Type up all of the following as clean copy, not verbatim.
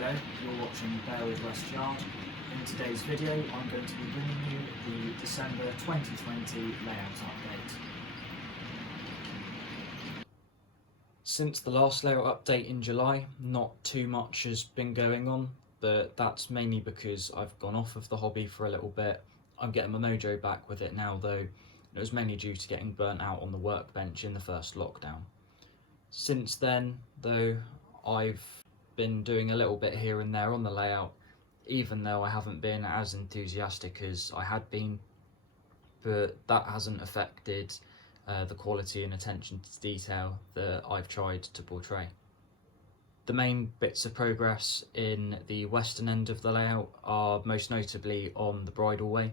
Hello, you're watching Bearwood West Yard. In today's video I'm going to be bringing you the December 2020 layout update. Since the last layout update in July, not too much has been going on, but that's mainly because I've gone off of the hobby for a little bit. I'm getting my mojo back with it now though. It was mainly due to getting burnt out on the workbench in the first lockdown. Since then though, I've been doing a little bit here and there on the layout, even though I haven't been as enthusiastic as I had been, but that hasn't affected the quality and attention to detail that I've tried to portray. The main bits of progress in the western end of the layout are most notably on the bridleway,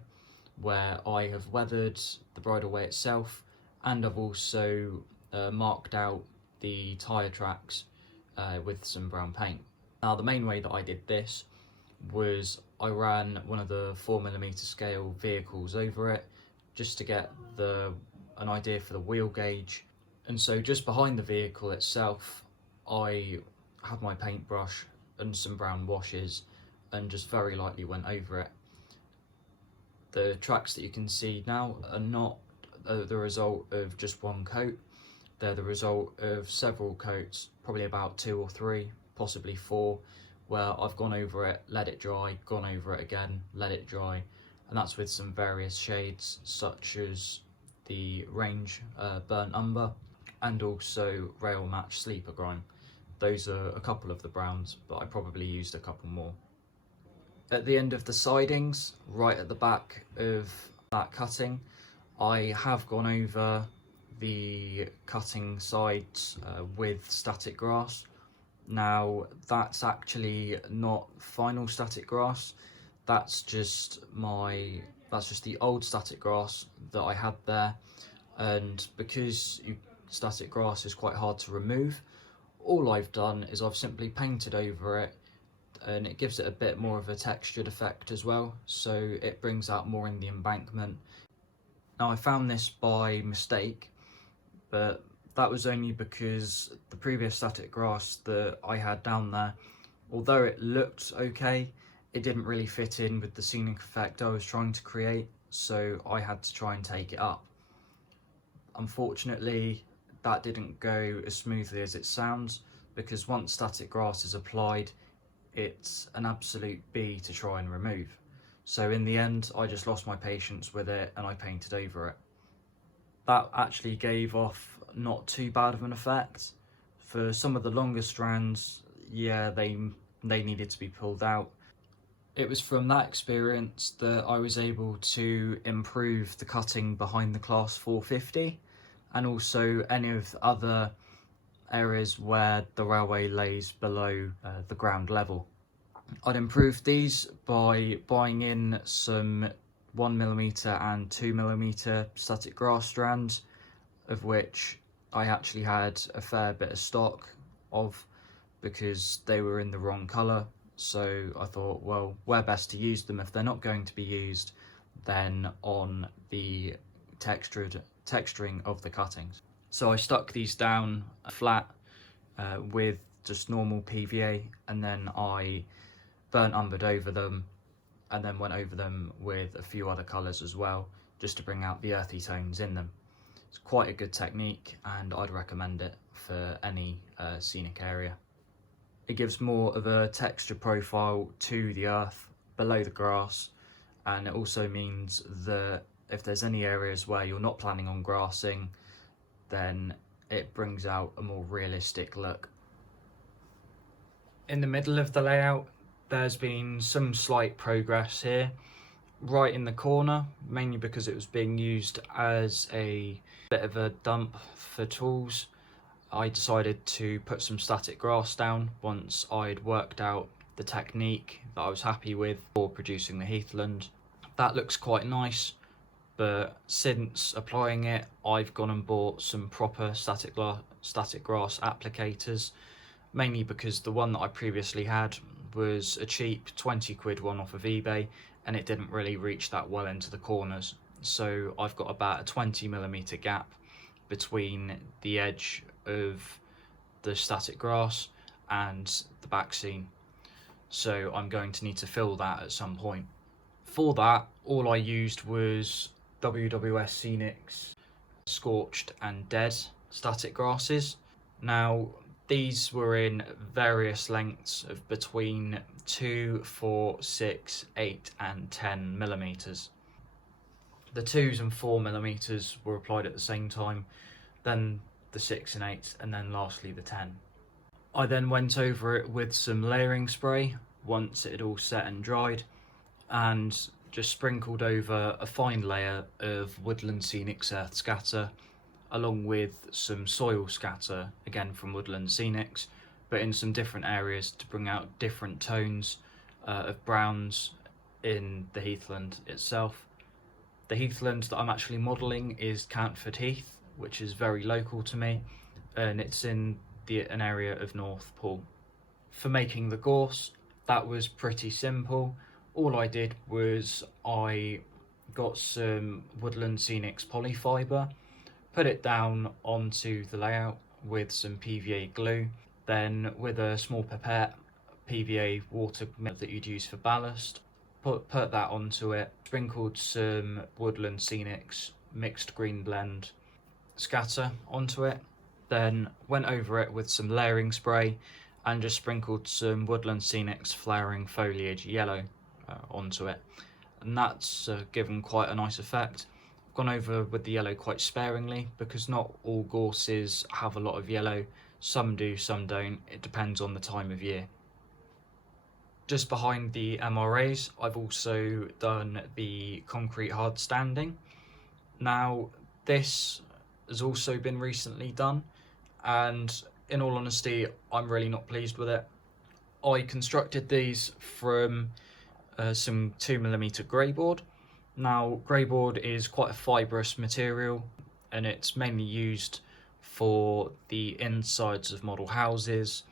where I have weathered the bridleway itself, and I've also marked out the tyre tracks with some brown paint. Now the main way that I did this was I ran one of the 4mm scale vehicles over it just to get an idea for the wheel gauge, and so just behind the vehicle itself I had my paintbrush and some brown washes and just very lightly went over it. The tracks that you can see now are not the result of just one coat. They're the result of several coats, probably about 2 or 3, possibly 4, where I've gone over it, let it dry, gone over it again, let it dry, and that's with some various shades such as the range burnt umber and also rail match sleeper grime. Those are a couple of the browns, but I probably used a couple more. At the end of the sidings, right at the back of that cutting, I have gone over the cutting sides with static grass. Now that's actually not final static grass, that's just the old static grass that I had there, and because static grass is quite hard to remove, all I've done is I've simply painted over it, and it gives it a bit more of a textured effect as well, so it brings out more in the embankment. Now I found this by mistake, but that was only because the previous static grass that I had down there, although it looked okay, it didn't really fit in with the scenic effect I was trying to create, so I had to try and take it up. Unfortunately, that didn't go as smoothly as it sounds, because once static grass is applied, it's an absolute bee to try and remove. So in the end, I just lost my patience with it and I painted over it. That actually gave off not too bad of an effect. For some of the longer strands, yeah, they needed to be pulled out. It was from that experience that I was able to improve the cutting behind the Class 450 and also any of the other areas where the railway lays below the ground level. I'd improved these by buying in some 1mm and 2mm static grass strands, of which I actually had a fair bit of stock of because they were in the wrong colour. So I thought, well, where best to use them if they're not going to be used, then on the texturing of the cuttings. So I stuck these down flat with just normal PVA, and then I burnt umbered over them and then went over them with a few other colours as well, just to bring out the earthy tones in them. It's quite a good technique and I'd recommend it for any scenic area. It gives more of a texture profile to the earth below the grass, and it also means that if there's any areas where you're not planning on grassing, then it brings out a more realistic look. In the middle of the layout, there's been some slight progress here. Right in the corner, mainly because it was being used as a bit of a dump for tools, I decided to put some static grass down once I'd worked out the technique that I was happy with for producing the heathland. That looks quite nice, but since applying it, I've gone and bought some proper static grass applicators, mainly because the one that I previously had was a cheap 20 quid one off of eBay, and it didn't really reach that well into the corners. So I've got about a 20mm gap between the edge of the static grass and the back seam. so I'm going to need to fill that at some point. For that, all I used was WWS Scenics Scorched and Dead static grasses. Now, these were in various lengths of between 2, 4, 6, 8 and 10 millimeters. The 2s and 4 millimeters were applied at the same time, then the 6 and 8, and then lastly the 10. I then went over it with some layering spray once it had all set and dried, and just sprinkled over a fine layer of Woodland Scenics Earth Scatter, along with some soil scatter, again from Woodland Scenics, but in some different areas to bring out different tones of browns in the heathland itself. The heathland that I'm actually modelling is Cantford Heath, which is very local to me, and it's in an area of North Poole. For making the gorse, that was pretty simple. All I did was I got some Woodland Scenics polyfibre, put it down onto the layout with some PVA glue, then with a small pipette, PVA water that you'd use for ballast, put that onto it, sprinkled some Woodland Scenics mixed green blend scatter onto it, then went over it with some layering spray and just sprinkled some Woodland Scenics flowering foliage yellow onto it, and that's given quite a nice effect. I've gone over with the yellow quite sparingly because not all gorses have a lot of yellow. Some do, some don't. It depends on the time of year. Just behind the MRAs, I've also done the concrete hard standing. Now, this has also been recently done, and in all honesty, I'm really not pleased with it. I constructed these from some 2mm grey board. Now, grey board is quite a fibrous material, and it's mainly used for the insides of model houses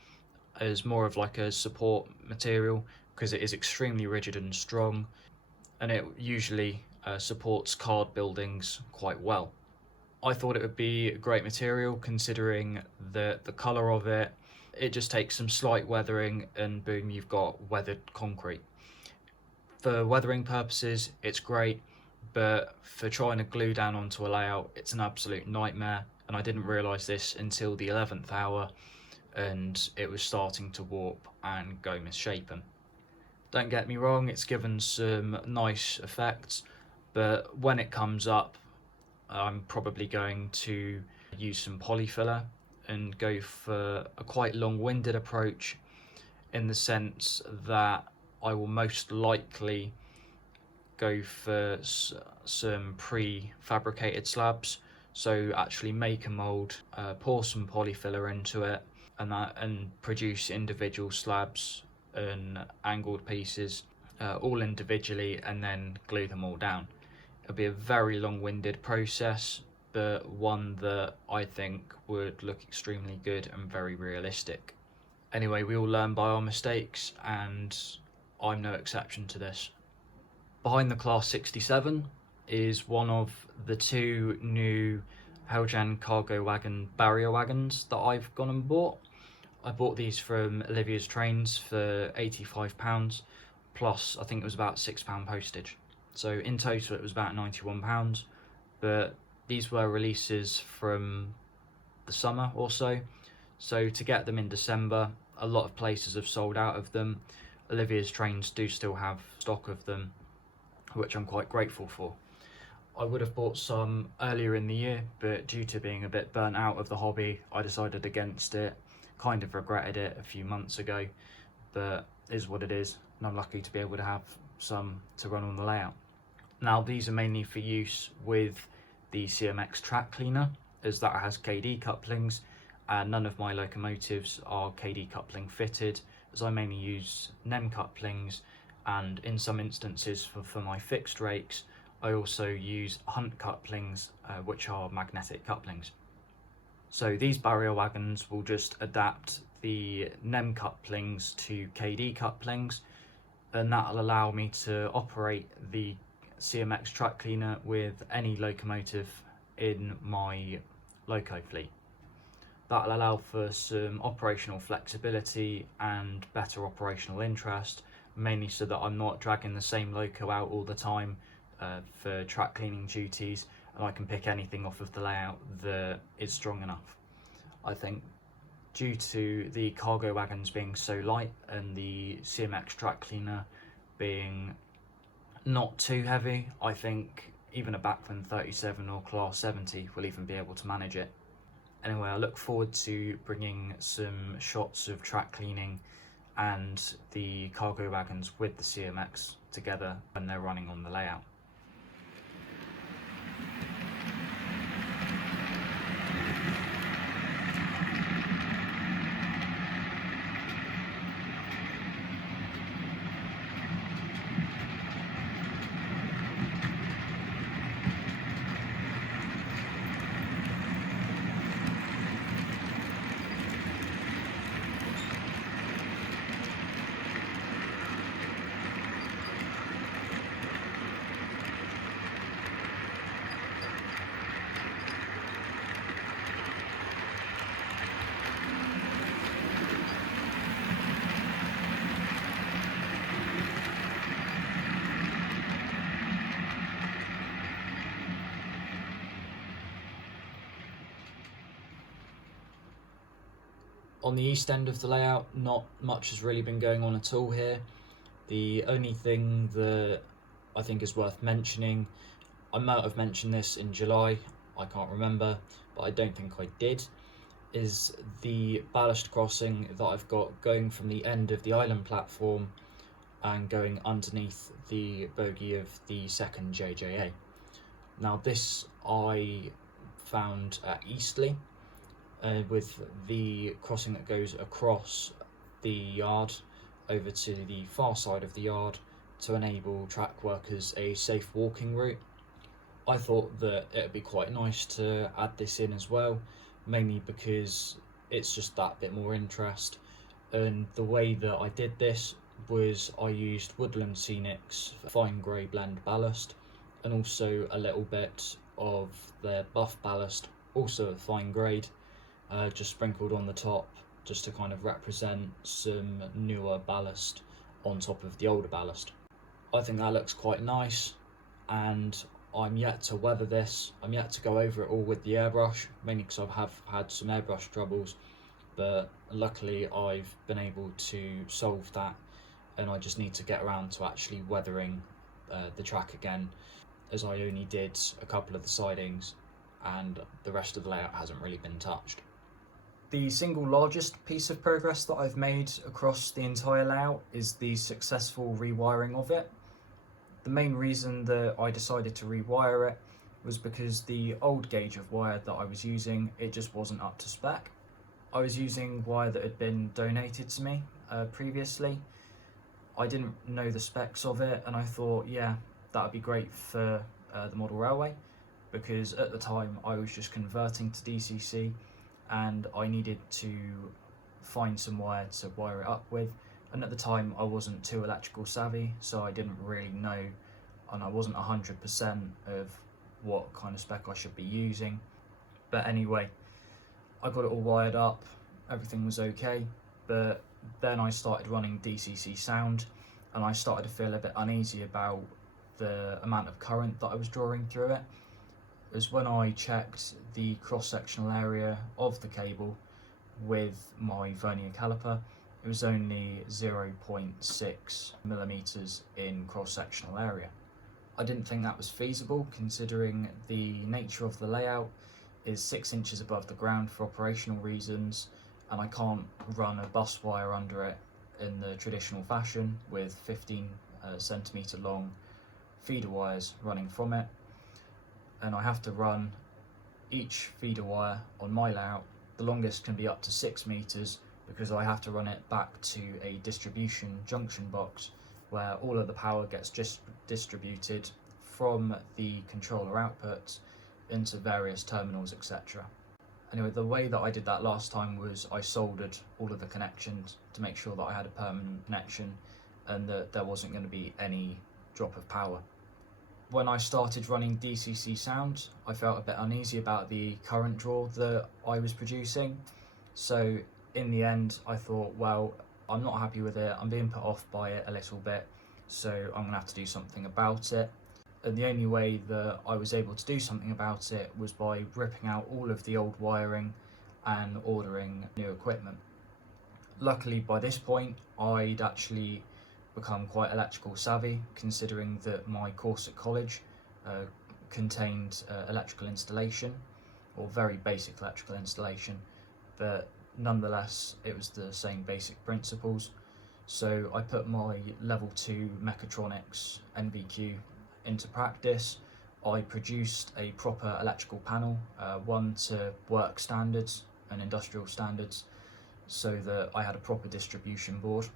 as more of like a support material because it is extremely rigid and strong, and it usually supports card buildings quite well. I thought it would be a great material considering the colour of it. It just takes some slight weathering and boom, you've got weathered concrete. For weathering purposes, it's great, but for trying to glue down onto a layout, it's an absolute nightmare, and I didn't realise this until the 11th hour, and it was starting to warp and go misshapen. Don't get me wrong, it's given some nice effects, but when it comes up, I'm probably going to use some polyfiller and go for a quite long-winded approach, in the sense that I will most likely go for some pre-fabricated slabs, so actually make a mould, pour some polyfiller into it, and produce individual slabs and angled pieces all individually, and then glue them all down. It'll be a very long-winded process, but one that I think would look extremely good and very realistic. Anyway, we all learn by our mistakes, and I'm no exception to this. Behind the Class 67 is one of the 2 new Heljan cargo wagon barrier wagons that I've gone and bought. I bought these from Olivia's Trains for £85, plus I think it was about £6 postage. So in total it was about £91, but these were releases from the summer or so. So to get them in December, a lot of places have sold out of them. Olivia's Trains do still have stock of them, which I'm quite grateful for. I would have bought some earlier in the year, but due to being a bit burnt out of the hobby, I decided against it. Kind of regretted it a few months ago, but it is what it is, and I'm lucky to be able to have some to run on the layout. Now, these are mainly for use with the CMX track cleaner, as that has KD couplings, and none of my locomotives are KD coupling fitted, as I mainly use NEM couplings, and in some instances for my fixed rakes, I also use Hunt couplings, which are magnetic couplings. So these barrier wagons will just adapt the NEM couplings to KD couplings, and that'll allow me to operate the CMX track cleaner with any locomotive in my loco fleet. That'll allow for some operational flexibility and better operational interest, mainly so that I'm not dragging the same loco out all the time for track cleaning duties, and I can pick anything off of the layout that is strong enough. I think due to the cargo wagons being so light and the CMX track cleaner being not too heavy, I think even a Bachmann 37 or Class 70 will even be able to manage it. Anyway, I look forward to bringing some shots of track cleaning and the cargo wagons with the CMX together when they're running on the layout. On the east end of the layout, not much has really been going on at all here. The only thing that I think is worth mentioning, I might have mentioned this in July, I can't remember, but I don't think I did, is the ballast crossing that I've got going from the end of the island platform and going underneath the bogie of the second JJA. Now this I found at Eastleigh, with the crossing that goes across the yard over to the far side of the yard to enable track workers a safe walking route. I thought that it would be quite nice to add this in as well, mainly because it's just that bit more interest. And the way that I did this was I used Woodland Scenic's fine grey blend ballast and also a little bit of their buff ballast, also a fine grade, just sprinkled on the top just to kind of represent some newer ballast on top of the older ballast. I think that looks quite nice, and I'm yet to weather this. I'm yet to go over it all with the airbrush, mainly because I have had some airbrush troubles, but luckily I've been able to solve that, and I just need to get around to actually weathering the track again, as I only did a couple of the sidings and the rest of the layout hasn't really been touched. The single largest piece of progress that I've made across the entire layout is the successful rewiring of it. The main reason that I decided to rewire it was because the old gauge of wire that I was using, it just wasn't up to spec. I was using wire that had been donated to me previously. I didn't know the specs of it, and I thought, yeah, that would be great for the model railway, because at the time I was just converting to DCC and I needed to find some wire to wire it up with, and at the time I wasn't too electrical savvy, so I didn't really know, and I wasn't 100% of what kind of spec I should be using. But anyway, I got it all wired up, everything was okay, but then I started running DCC sound and I started to feel a bit uneasy about the amount of current that I was drawing through it. As when I checked the cross-sectional area of the cable with my vernier caliper, it was only 0.6 millimeters in cross-sectional area. I didn't think that was feasible, considering the nature of the layout is 6 inches above the ground for operational reasons, and I can't run a bus wire under it in the traditional fashion with 15 centimeter long feeder wires running from it. And I have to run each feeder wire on my layout. The longest can be up to 6 meters because I have to run it back to a distribution junction box where all of the power gets just distributed from the controller outputs into various terminals, etc. Anyway, the way that I did that last time was I soldered all of the connections to make sure that I had a permanent connection and that there wasn't going to be any drop of power. When I started running DCC sound, I felt a bit uneasy about the current draw that I was producing. So in the end, I thought, well, I'm not happy with it. I'm being put off by it a little bit, so I'm gonna have to do something about it. And the only way that I was able to do something about it was by ripping out all of the old wiring and ordering new equipment. Luckily, by this point, I'd actually become quite electrical savvy, considering that my course at college contained electrical installation, or very basic electrical installation, but nonetheless it was the same basic principles. So I put my level 2 mechatronics NVQ into practice. I produced a proper electrical panel, one to work standards and industrial standards, so that I had a proper distribution board.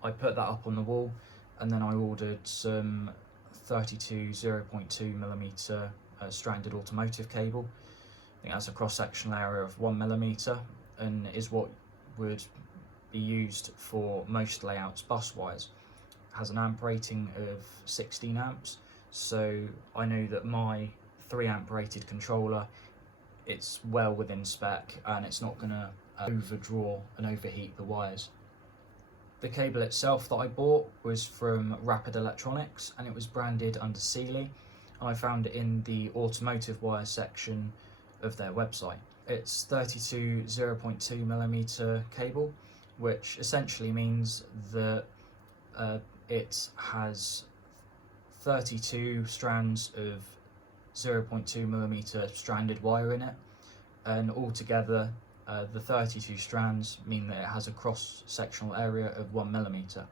I put that up on the wall, and then I ordered some 32 0.2mm stranded automotive cable. I think that's a cross-sectional area of 1mm and is what would be used for most layouts bus wires. It has an amp rating of 16 amps, so I know that my 3 amp rated controller, it's well within spec and it's not going to overdraw and overheat the wires. The cable itself that I bought was from Rapid Electronics and it was branded under Sealy, and I found it in the automotive wire section of their website. It's 32 0.2mm cable, which essentially means that it has 32 strands of 0.2mm stranded wire in it, and altogether the 32 strands mean that it has a cross-sectional area of 1mm.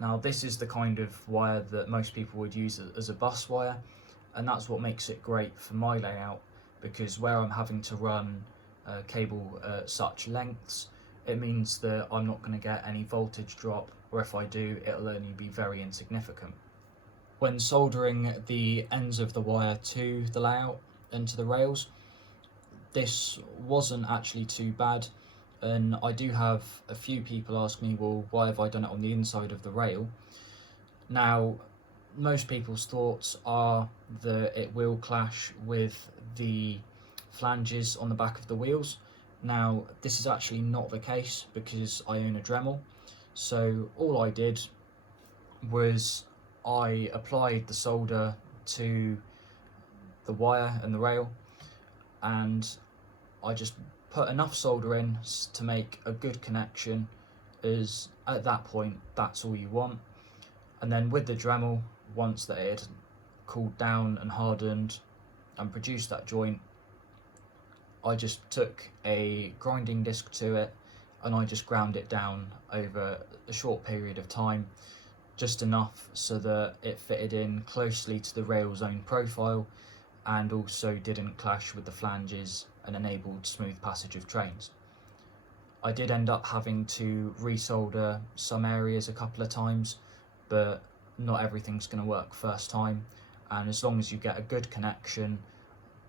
Now this is the kind of wire that most people would use as a bus wire, and that's what makes it great for my layout, because where I'm having to run cable at such lengths, it means that I'm not going to get any voltage drop, or if I do, it'll only be very insignificant. When soldering the ends of the wire to the layout and to the rails, this wasn't actually too bad, and I do have a few people ask me, well, why have I done it on the inside of the rail? Now, most people's thoughts are that it will clash with the flanges on the back of the wheels. Now, this is actually not the case because I own a Dremel. So all I did was I applied the solder to the wire and the rail, and I just put enough solder in to make a good connection, as at that point that's all you want. And then with the Dremel, once that it had cooled down and hardened and produced that joint, I just took a grinding disc to it and I just ground it down over a short period of time, just enough so that it fitted in closely to the rail's own profile and also didn't clash with the flanges and enabled smooth passage of trains. I did end up having to resolder some areas a couple of times, but not everything's going to work first time, and as long as you get a good connection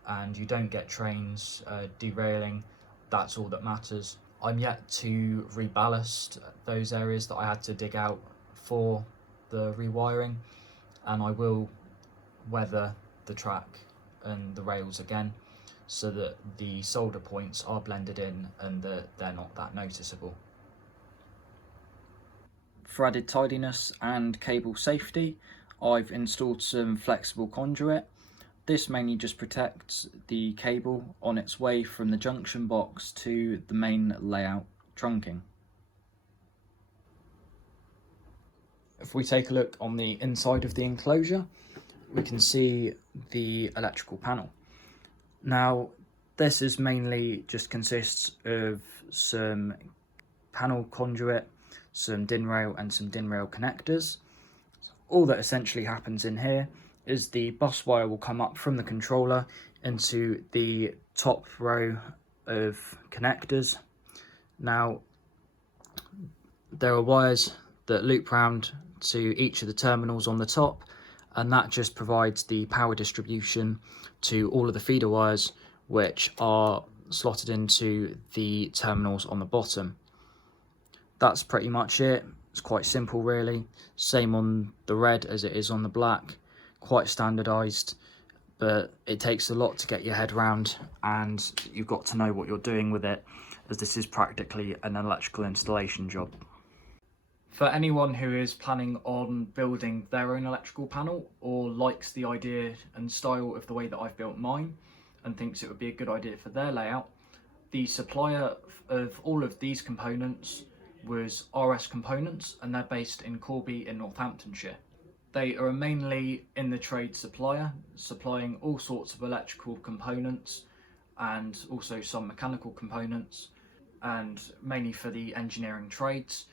and you don't get trains derailing, that's all that matters. I'm yet to reballast those areas that I had to dig out for the rewiring, and I will weather the track and the rails again so that the solder points are blended in and that they're not that noticeable. For added tidiness and cable safety, I've installed some flexible conduit. This mainly just protects the cable on its way from the junction box to the main layout trunking. If we take a look on the inside of the enclosure, we can see the electrical panel. Now, this is mainly just consists of some panel conduit, some DIN rail and some DIN rail connectors. All that essentially happens in here is the bus wire will come up from the controller into the top row of connectors. Now, there are wires that loop round to each of the terminals on the top, and that just provides the power distribution to all of the feeder wires, which are slotted into the terminals on the bottom. That's pretty much it. It's quite simple really. Same on the red as it is on the black. quite standardised, but it takes a lot to get your head round, and you've got to know what you're doing with it, as this is practically an electrical installation job. For anyone who is planning on building their own electrical panel, or likes the idea and style of the way that I've built mine and thinks it would be a good idea for their layout, the supplier of all of these components was RS Components, and they're based in Corby in Northamptonshire. They are mainly in the trade supplier, supplying all sorts of electrical components and also some mechanical components, and mainly for the engineering trades.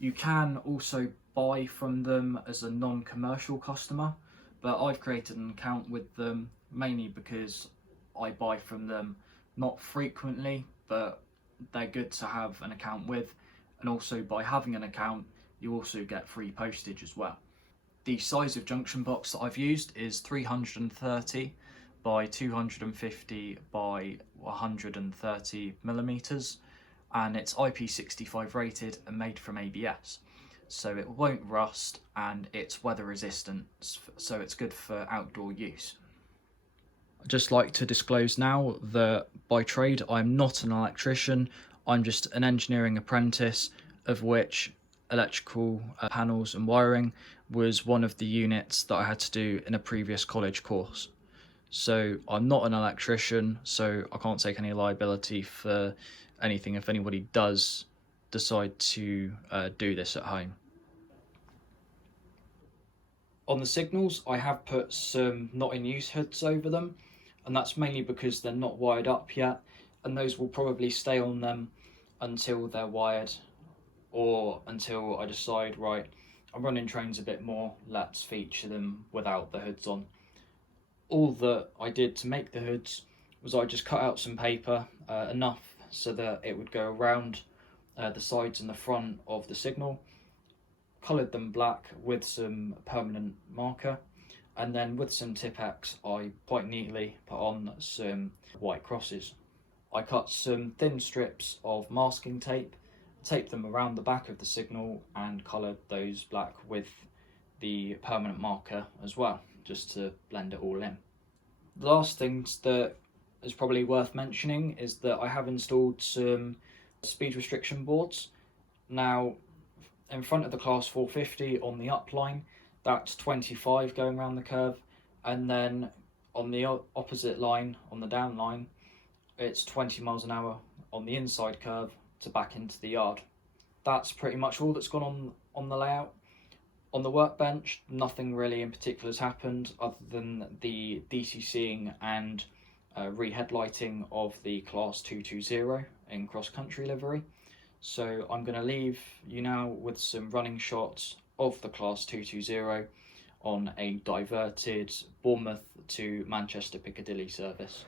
You can also buy from them as a non-commercial customer, but I've created an account with them mainly because I buy from them not frequently, but they're good to have an account with, and also by having an account you also get free postage as well. The size of junction box that I've used is 330 by 250 by 130 millimeters, and it's IP65 rated and made from ABS, so it won't rust and it's weather resistant, so it's good for outdoor use. I'd just like to disclose now that by trade I'm not an electrician, I'm just an engineering apprentice, of which electrical panels and wiring was one of the units that I had to do in a previous college course. So I'm not an electrician, so I can't take any liability for anything if anybody does decide to do this at home. On the signals, I have put some not in use hoods over them, and that's mainly because they're not wired up yet, and those will probably stay on them until they're wired, or until I decide, right, I'm running trains a bit more, let's feature them without the hoods on. All that I did to make the hoods was I just cut out some paper, enough so that it would go around the sides and the front of the signal, coloured them black with some permanent marker, and then with some Tipp-Ex I quite neatly put on some white crosses. I cut some thin strips of masking tape, taped them around the back of the signal, and coloured those black with the permanent marker as well, just to blend it all in. The last things that is probably worth mentioning is that I have installed some speed restriction boards. Now, in front of the class 450 on the up line, that's 25 going around the curve, and then on the opposite line, on the down line, it's 20 miles an hour on the inside curve to back into the yard. That's pretty much all that's gone on the layout. On the workbench, nothing really in particular has happened other than the DCCing and re-headlighting of the class 220 in cross-country livery. So I'm going to leave you now with some running shots of the class 220 on a diverted Bournemouth to Manchester Piccadilly service.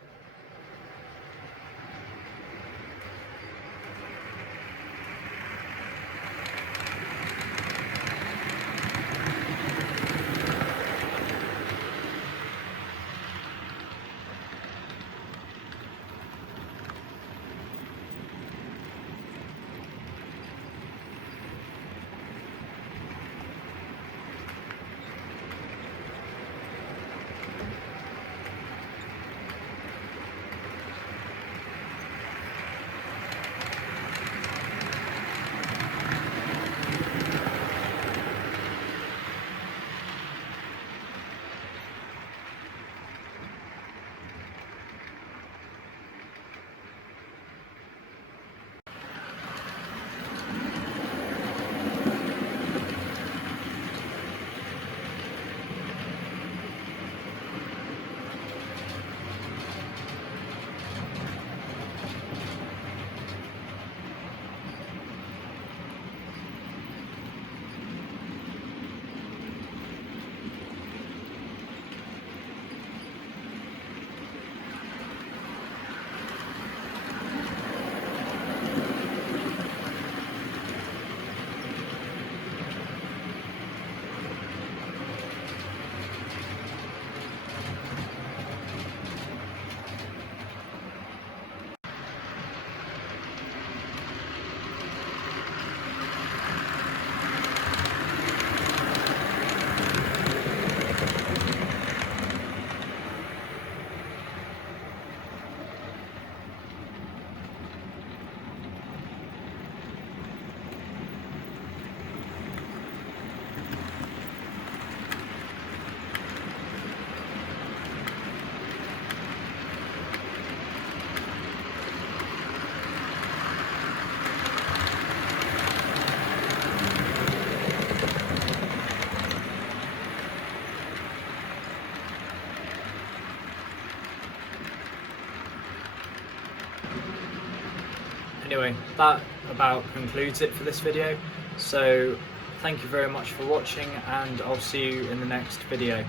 Anyway, that about concludes it for this video. So thank you very much for watching, and I'll see you in the next video.